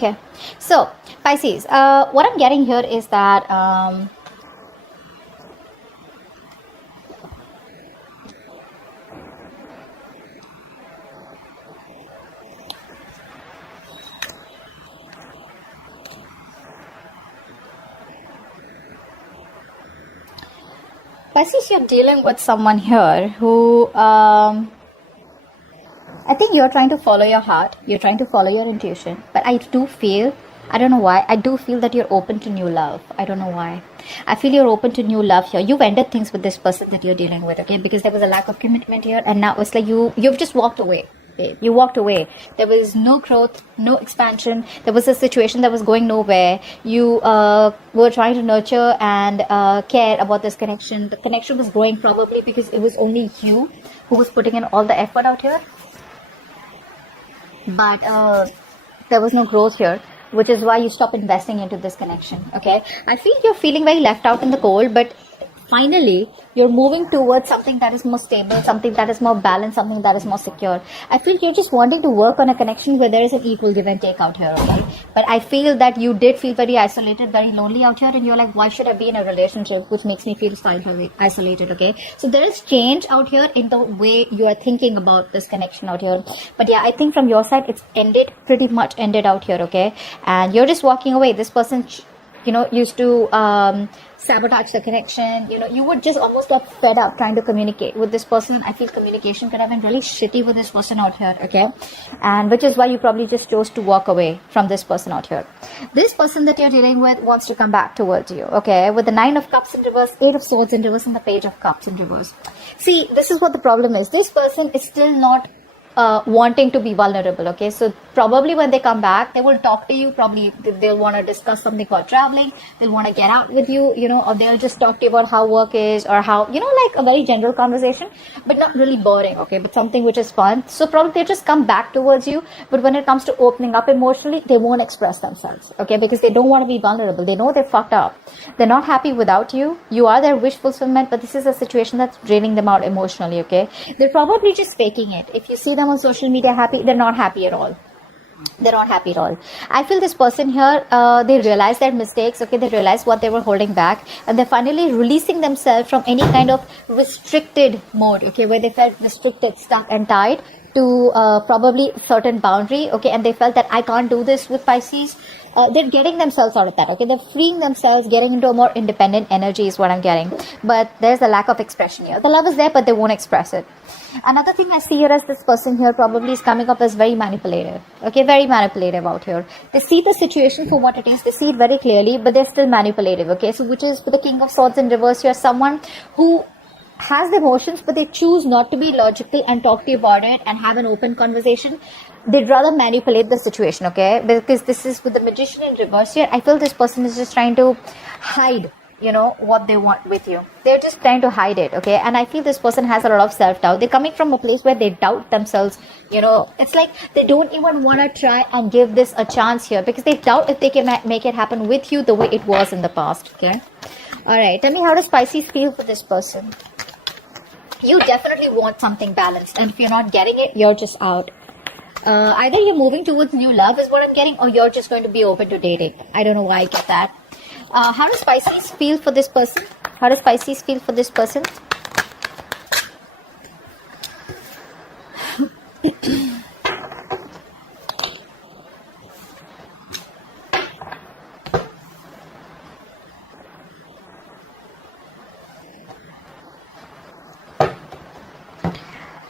Okay, so Pisces, what I'm getting here is that Pisces, you're dealing with someone here who I think you're trying to follow your heart, you're trying to follow your intuition, but I do feel, I don't know why, I do feel that you're open to new love. I don't know why. I feel you're open to new love here. You've ended things with this person that you're dealing with, okay? Because there was a lack of commitment here, and now it's like you've just walked away. Okay? You walked away. There was no growth, no expansion. There was a situation that was going nowhere. You were trying to nurture and care about this connection. The connection was growing probably because it was only you who was putting in all the effort out here. But there was no growth here, which is why you stop investing into this connection. Okay, I feel you're feeling very left out in the cold, but finally you're moving towards something that is more stable, something that is more balanced, something that is more secure. I feel you're just wanting to work on a connection where there is an equal give and take out here. Okay, but I feel that you did feel very isolated, very lonely out here, and you're like, why should I be in a relationship which makes me feel isolated? Okay, so there is change out here in the way you are thinking about this connection out here. But yeah, I think from your side it's ended, pretty much ended out here. Okay, and you're just walking away. This person used to sabotage the connection. You would just almost get fed up trying to communicate with this person. I feel communication could have been really shitty with this person out here. Okay, and which is why you probably just chose to walk away from this person out here. This person that you're dealing with wants to come back towards you. Okay, with the 9 of Cups in reverse, 8 of Swords in reverse, and the Page of Cups in reverse. See, this is what the problem is. This person is still not wanting to be vulnerable. Okay, so probably when they come back, they will talk to you. Probably they'll want to discuss something about traveling. They'll want to get out with you, or they'll just talk to you about how work is, or how, like a very general conversation, but not really boring. Okay, but something which is fun. So probably they just come back towards you. But when it comes to opening up emotionally, they won't express themselves. Okay, because they don't want to be vulnerable. They know they're fucked up. They're not happy without you. You are their wish fulfillment, but this is a situation that's draining them out emotionally. Okay, they're probably just faking it. If you see them on social media happy, they're not happy at all. They're not happy at all. I feel this person here, they realize their mistakes. Okay, they realize what they were holding back, and they're finally releasing themselves from any kind of restricted mode. Okay, where they felt restricted, stuck and tied to probably a certain boundary. Okay, and they felt that I can't do this with Pisces. They're getting themselves out of that. Okay, they're freeing themselves, getting into a more independent energy is what I'm getting. But there's a lack of expression here. The love is there, but they won't express it. Another thing I see here as this person here probably is coming up as very manipulative. Okay, very manipulative out here. They see the situation for what it is. They see it very clearly, but they're still manipulative. Okay, so which is for the King of Swords in reverse here, someone who has the emotions, but they choose not to be logical and talk to you about it and have an open conversation. They'd rather manipulate the situation. Okay, because this is with the Magician in reverse here. I feel this person is just trying to hide what they want with you. They're just trying to hide it. Okay, and I feel this person has a lot of self-doubt. They're coming from a place where they doubt themselves. It's like they don't even want to try and give this a chance here, because they doubt if they can make it happen with you the way it was in the past. Okay, all right, tell me, how does Pisces feel for this person? You definitely want something balanced, and if you're not getting it, you're just out. Either you're moving towards new love is what I'm getting, or you're just going to be open to dating. I don't know why I get that. How does Pisces feel for this person? How does Pisces feel for this person?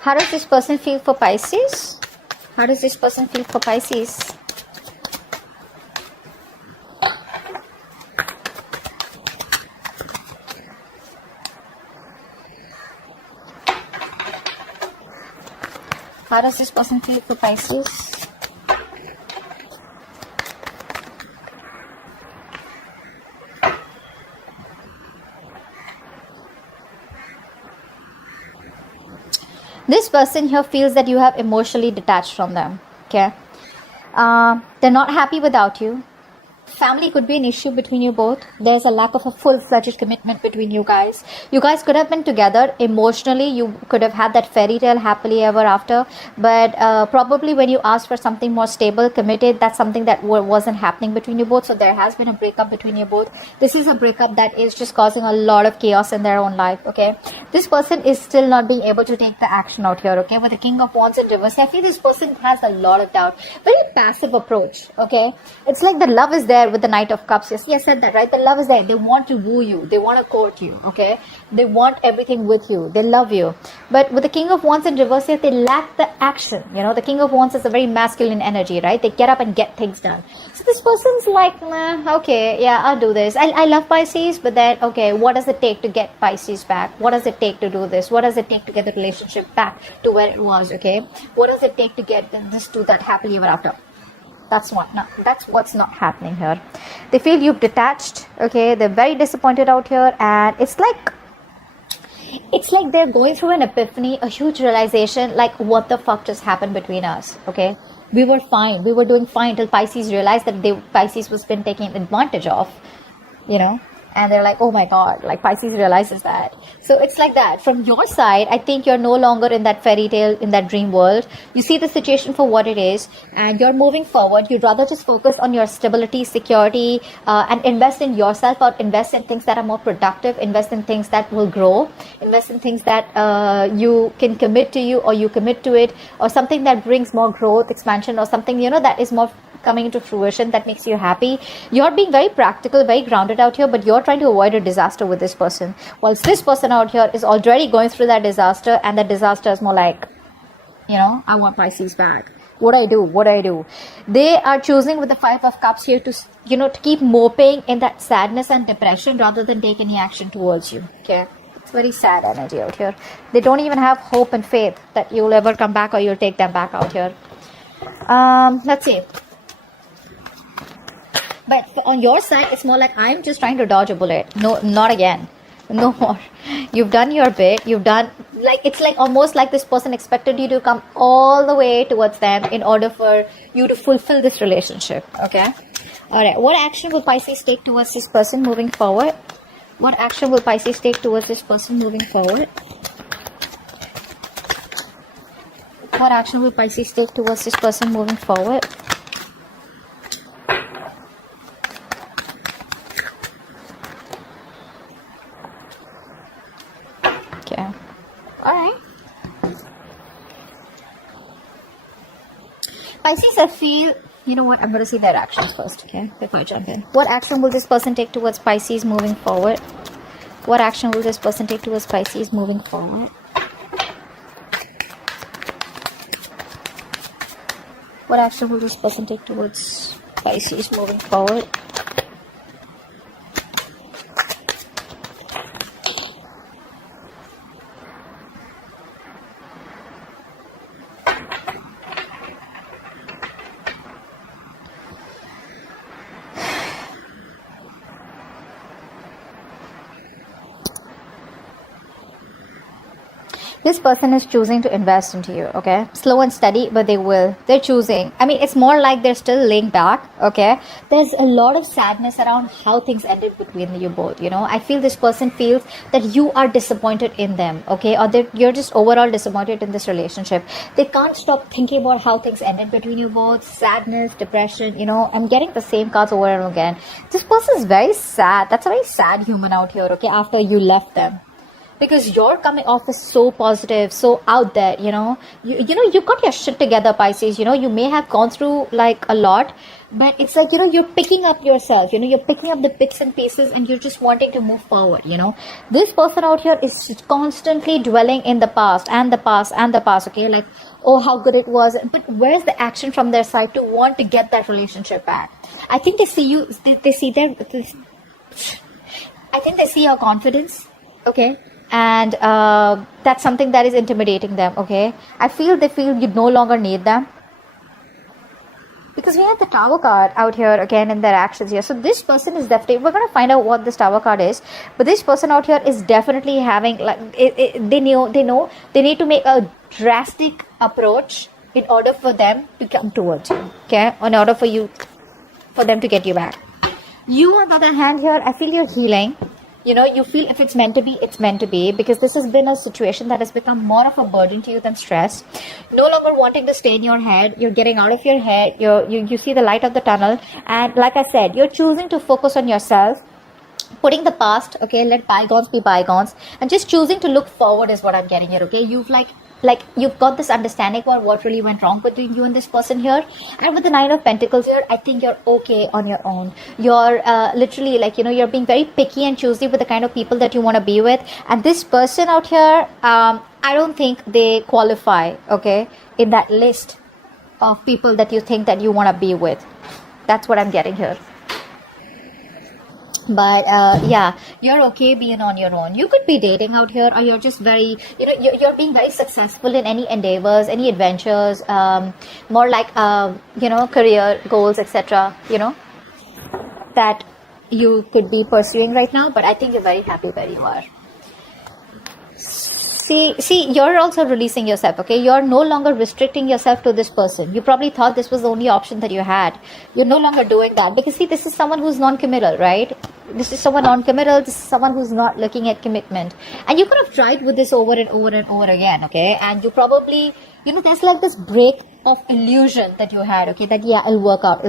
How does this person feel for Pisces? How does this person feel for Pisces? How does this person feel for Pisces? This person here feels that you have emotionally detached from them. Okay, they're not happy without you. Family could be an issue between you both. There's a lack of a full-fledged commitment between you guys. You guys could have been together emotionally. You could have had that fairy tale happily ever after. But probably when you asked for something more stable, committed, that's something that wasn't happening between you both. So there has been a breakup between you both. This is a breakup that is just causing a lot of chaos in their own life, okay? This person is still not being able to take the action out here, okay? With the King of Wands in reverse, I feel this person has a lot of doubt. Very passive approach, okay? It's like the love is there with the Knight of Cups. Yes, I said that, right? The love is there. They want to woo you. They want to court you, okay? They want everything with you. They love you. But with the King of Wands in reverse, they lack the action. You know, the King of Wands is a very masculine energy, right? They get up and get things done. So this person's like, nah, okay, yeah, I'll do this. I love Pisces, but then, okay, what does it take to get Pisces back? What does it take to do this? What does it take to get the relationship back to where it was, okay? What does it take to get this to that happily ever after? That's what's not happening here. They feel you've detached, okay? They're very disappointed out here, and it's like they're going through an epiphany, a huge realization, like, what the fuck just happened between us, okay? We were fine. We were doing fine till Pisces realized that Pisces was been taken advantage of, you know? And they're like, oh my God, like Pisces realizes that. So it's like that. From your side, I think you're no longer in that fairy tale, in that dream world. You see the situation for what it is, and you're moving forward. You'd rather just focus on your stability, security, and invest in yourself, or invest in things that are more productive, invest in things that will grow, invest in things that you can commit to you, or you commit to it, or something that brings more growth, expansion, or something, you know, that is more coming into fruition, that makes you happy. You're being very practical, very grounded out here, but you're trying to avoid a disaster with this person, whilst this person out here is already going through that disaster, and that disaster is more like, you know, I want Pisces back. What do I do? They are choosing with the Five of Cups here to, you know, to keep moping in that sadness and depression rather than take any action towards you, okay? It's very sad energy out here. They don't even have hope and faith that you'll ever come back, or you'll take them back out here. Let's see. But on your side, it's more like, I'm just trying to dodge a bullet. No, not again. No more. You've done your bit. You've done, like, it's like almost like this person expected you to come all the way towards them in order for you to fulfill this relationship. Okay. All right. What action will Pisces take towards this person moving forward? What action will Pisces take towards this person moving forward? What action will Pisces take towards this person moving forward? Okay. Alright. Pisces, I feel, you know what, I'm going to see their actions first, okay, before I jump in. What action will this person take towards Pisces moving forward? What action will this person take towards Pisces moving forward? What action will this person take towards Pisces moving forward? This person is choosing to invest into you, okay? Slow and steady, but they will. They're choosing. I mean, it's more like they're still laying back, okay? There's a lot of sadness around how things ended between you both, you know? I feel this person feels that you are disappointed in them, okay? Or that you're just overall disappointed in this relationship. They can't stop thinking about how things ended between you both. Sadness, depression, you know? I'm getting the same cards over and over again. This person is very sad. That's a very sad human out here, okay? After you left them. Because you're coming off as so positive, so out there, you know. You know, you got your shit together, Pisces. You know, you may have gone through like a lot, but it's like, you know, you're picking up yourself. You know, you're picking up the bits and pieces, and you're just wanting to move forward, you know. This person out here is constantly dwelling in the past and the past and the past, okay? Like, oh, how good it was. But where's the action from their side to want to get that relationship back? I think they see you, they see their, I think they see your confidence, okay? And that's something that is intimidating them, okay? I feel they feel you no longer need them. Because we have the Tower card out here again in their actions here. So this person is definitely, we're going to find out what this Tower card is. But this person out here is definitely having, like, they know they need to make a drastic approach in order for them to come towards you, okay? In order for them to get you back. You, on the other hand, here, I feel you're healing. You know, you feel if it's meant to be, it's meant to be, because this has been a situation that has become more of a burden to you than stress. No longer wanting to stay in your head, you're getting out of your head, you see the light of the tunnel, and like I said, you're choosing to focus on yourself, putting the past, okay, let bygones be bygones, and just choosing to look forward is what I'm getting here, okay? You've you've got this understanding about what really went wrong between you and this person here. And with the Nine of Pentacles here, I think you're okay on your own. You're literally like, you know, you're being very picky and choosy with the kind of people that you want to be with. And this person out here, I don't think they qualify, okay, in that list of people that you think that you want to be with. That's what I'm getting here. But yeah, you're okay being on your own. You could be dating out here, or you're just very, you know, you're being very successful in any endeavors, any adventures, more like you know, career goals, etc., you know, that you could be pursuing right now. But I think you're very happy where you are. See, you're also releasing yourself, okay? You're no longer restricting yourself to this person. You probably thought this was the only option that you had. You're no longer doing that, because see, this is someone who's non-committal, right? This is someone non-committal. This is someone who's not looking at commitment. And you could have tried with this over and over and over again, okay? And you probably, you know, there's like this break of illusion that you had, okay? That, yeah, it'll work out,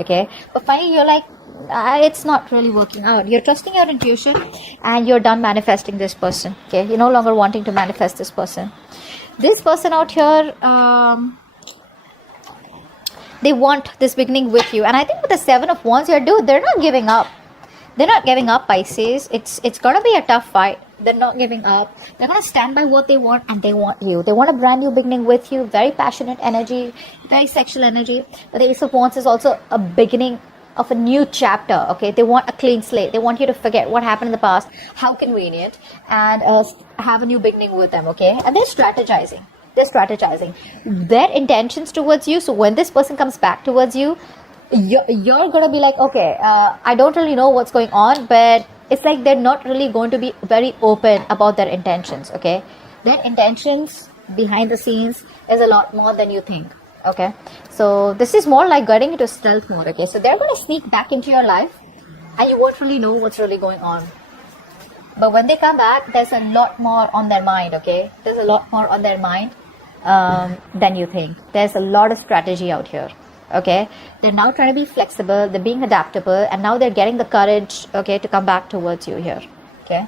okay? But finally, you're like, it's not really working out. You're trusting your intuition, and you're done manifesting this person, okay? You're no longer wanting to manifest this person. This person out here, they want this beginning with you. And I think with the Seven of Wands here, dude, they're not giving up. They're not giving up, Pisces. It's gonna be a tough fight. They're not giving up. They're gonna stand by what they want, and they want you. They want a brand new beginning with you. Very passionate energy, very sexual energy. But the Ace of Wands is also a beginning of a new chapter, okay? They want a clean slate. They want you to forget what happened in the past. How convenient. And have a new beginning with them, okay? And they're strategizing. Their intentions towards you. So when this person comes back towards you, you're gonna be like, okay, I don't really know what's going on, but it's like they're not really going to be very open about their intentions, okay? Their intentions behind the scenes is a lot more than you think, okay? So this is more like getting into stealth mode, okay? So they're going to sneak back into your life, and you won't really know what's really going on. But when they come back, there's a lot more on their mind, okay? There's a lot more on their mind than you think. There's a lot of strategy out here, okay? They're now trying to be flexible, they're being adaptable, and now they're getting the courage, okay, to come back towards you here, okay?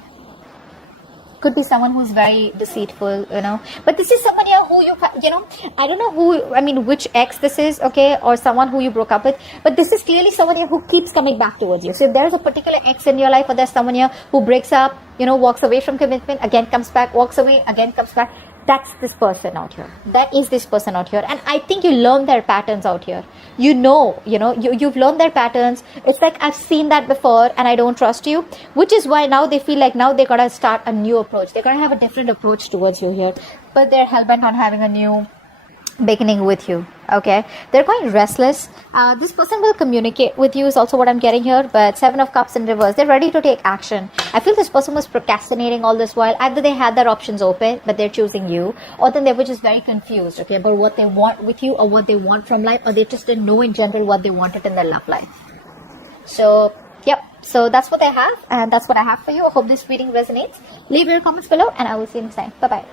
Could be someone who's very deceitful, you know, but this is somebody who you know, I don't know who, I mean, which ex this is, okay, or someone who you broke up with, but this is clearly somebody who keeps coming back towards you. So if there is a particular ex in your life, or there's someone here who breaks up, you know, walks away from commitment, again comes back, walks away, again comes back, that's this person out here. That is this person out here. And I think you learn their patterns out here. You know, you've learned their patterns. It's like, I've seen that before and I don't trust you, which is why now they feel like now they gotta start a new approach. They're gonna have a different approach towards you here, but they're hell-bent on having a new beginning with you, okay? They're quite restless. This person will communicate with you is also what I'm getting here, but Seven of Cups in reverse, they're ready to take action. I feel this person was procrastinating all this while. Either they had their options open, but they're choosing you, or then they were just very confused, okay, about what they want with you or what they want from life, or they just didn't know in general what they wanted in their love life. So, yep. So that's what I have, and that's what I have for you. I hope this reading resonates. Leave your comments below, and I will see you next time. Bye-bye.